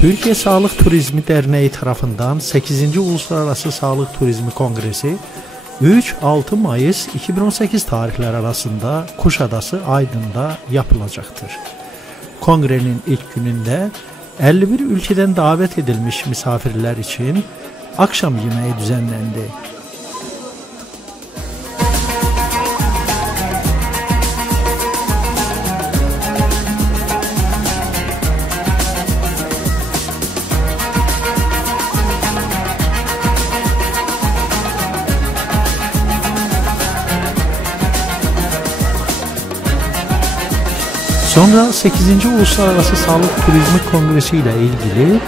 Türkiye Sağlık Turizmi Derneği tarafından 8. Uluslararası Sağlık Turizmi Kongresi 3-6 Mayıs 2018 tarihler arasında Kuşadası Aydın'da yapılacaktır. Kongrenin ilk gününde 51 ülkeden davet edilmiş misafirler için akşam yemeği düzenlendi. Sonra 8. Uluslararası Sağlık Turizmi Kongresi ile ilgili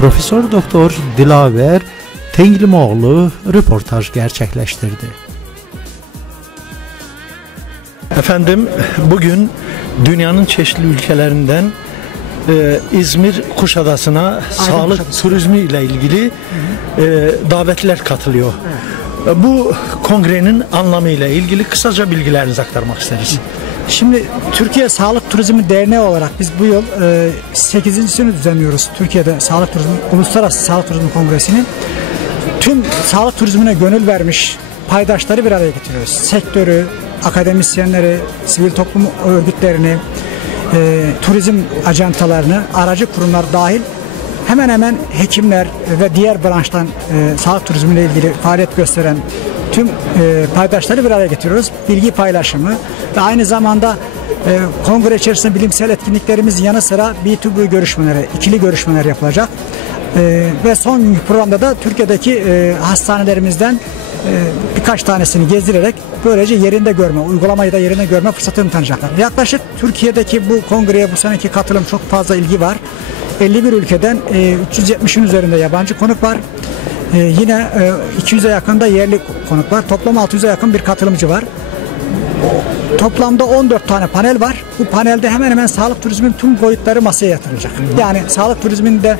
Profesör Doktor Dilaver Tenglimoğlu röportaj gerçekleştirdi. Efendim, bugün dünyanın çeşitli ülkelerinden İzmir Kuşadası'na sağlık turizmi ile ilgili davetliler katılıyor. Evet. Bu kongrenin anlamı ile ilgili kısaca bilgilerinizi aktarmak isteriz. Şimdi Türkiye Sağlık Turizmi Derneği olarak biz bu yıl 8.sini düzenliyoruz. Türkiye'de Sağlık Turizmi, Uluslararası Sağlık Turizmi Kongresi'nin tüm sağlık turizmine gönül vermiş paydaşları bir araya getiriyoruz. Sektörü, akademisyenleri, sivil toplum örgütlerini, turizm ajantalarını, aracı kurumlar dahil hemen hemen hekimler ve diğer branştan sağlık turizmiyle ilgili faaliyet gösteren tüm paydaşları bir araya getiriyoruz. Bilgi paylaşımı ve aynı zamanda kongre içerisinde bilimsel etkinliklerimizin yanı sıra B2B görüşmeleri, ikili görüşmeler yapılacak. Ve son günkü programda da Türkiye'deki hastanelerimizden birkaç tanesini gezdirerek böylece yerinde görme, uygulamayı da yerinde görme fırsatını tanıyacaklar. Yaklaşık Türkiye'deki bu kongreye bu seneki katılım çok fazla ilgi var. 51 ülkeden 370'in üzerinde yabancı konuk var. Yine 200'e yakın da yerli konuk var. Toplam 600'e yakın bir katılımcı var. Toplamda 14 tane panel var. Bu panelde hemen hemen sağlık turizminin tüm boyutları masaya yatırılacak. Yani sağlık turizminde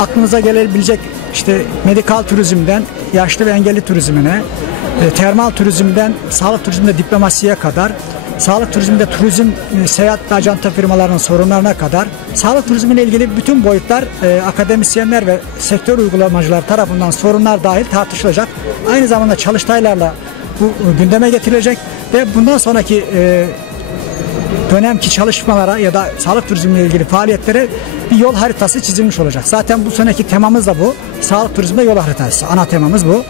aklınıza gelebilecek işte medikal turizmden yaşlı ve engelli turizmine, termal turizmden sağlık turizminde diplomasiye kadar, sağlık turizminde turizm, seyahat ve ajanta firmalarının sorunlarına kadar sağlık turizmiyle ilgili bütün boyutlar akademisyenler ve sektör uygulamacılar tarafından sorunlar dahil tartışılacak. Aynı zamanda çalıştaylarla bu gündeme getirilecek ve bundan sonraki dönemki çalışmalara ya da sağlık turizmiyle ilgili faaliyetlere bir yol haritası çizilmiş olacak. Zaten bu seneki temamız da bu. Sağlık turizminde yol haritası. Ana temamız bu.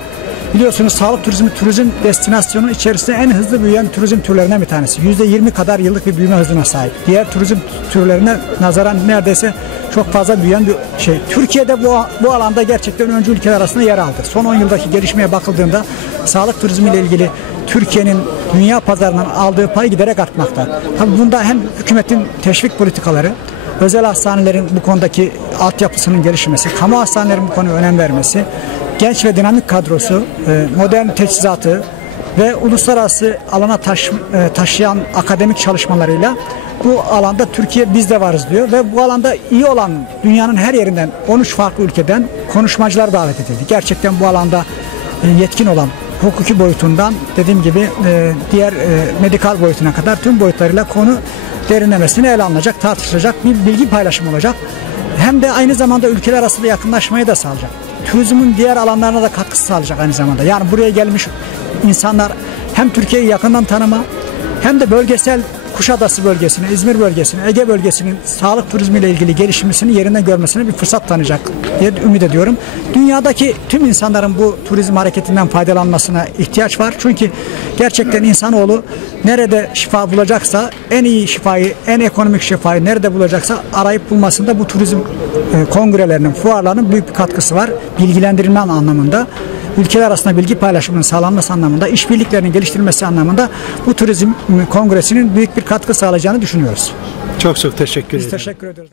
Biliyorsunuz sağlık turizmi turizm destinasyonu içerisinde en hızlı büyüyen turizm türlerinden bir tanesi. %20 kadar yıllık bir büyüme hızına sahip. Diğer turizm türlerine nazaran neredeyse çok fazla büyüyen bir şey. Türkiye'de bu alanda gerçekten öncü ülkeler arasında yer aldı. Son 10 yıldaki gelişmeye bakıldığında sağlık turizmiyle ilgili Türkiye'nin dünya pazarından aldığı pay giderek artmakta. Tabii bunda hem hükümetin teşvik politikaları, özel hastanelerin bu konudaki altyapısının gelişmesi, kamu hastanelerin bu konuya önem vermesi, genç ve dinamik kadrosu, modern teçhizatı ve uluslararası alana taşıyan akademik çalışmalarıyla bu alanda Türkiye biz de varız diyor ve bu alanda iyi olan dünyanın her yerinden 13 farklı ülkeden konuşmacılar davet edildi. Gerçekten bu alanda yetkin olan hukuki boyutundan dediğim gibi diğer medikal boyutuna kadar tüm boyutlarıyla konu derinlemesine ele alınacak, tartışılacak bir bilgi paylaşımı olacak. Hem de aynı zamanda ülkeler arasında yakınlaşmayı da sağlayacak. Turizmin diğer alanlarına da katkısı sağlayacak aynı zamanda. Yani buraya gelmiş insanlar hem Türkiye'yi yakından tanıma hem de bölgesel Kuşadası bölgesine, İzmir bölgesine, Ege bölgesinin sağlık turizmiyle ilgili gelişmesini yerinden görmesine bir fırsat tanıyacak diye ümit ediyorum. Dünyadaki tüm insanların bu turizm hareketinden faydalanmasına ihtiyaç var. Çünkü gerçekten insanoğlu nerede şifa bulacaksa en iyi şifayı, en ekonomik şifayı nerede bulacaksa arayıp bulmasında bu turizm kongrelerinin, fuarlarının büyük bir katkısı var. Bilgilendirilme anlamında, ülkeler arasında bilgi paylaşımının sağlanması anlamında, işbirliklerinin geliştirilmesi anlamında bu turizm kongresinin büyük bir katkı sağlayacağını düşünüyoruz. Çok teşekkür ederim. Biz teşekkür ederiz.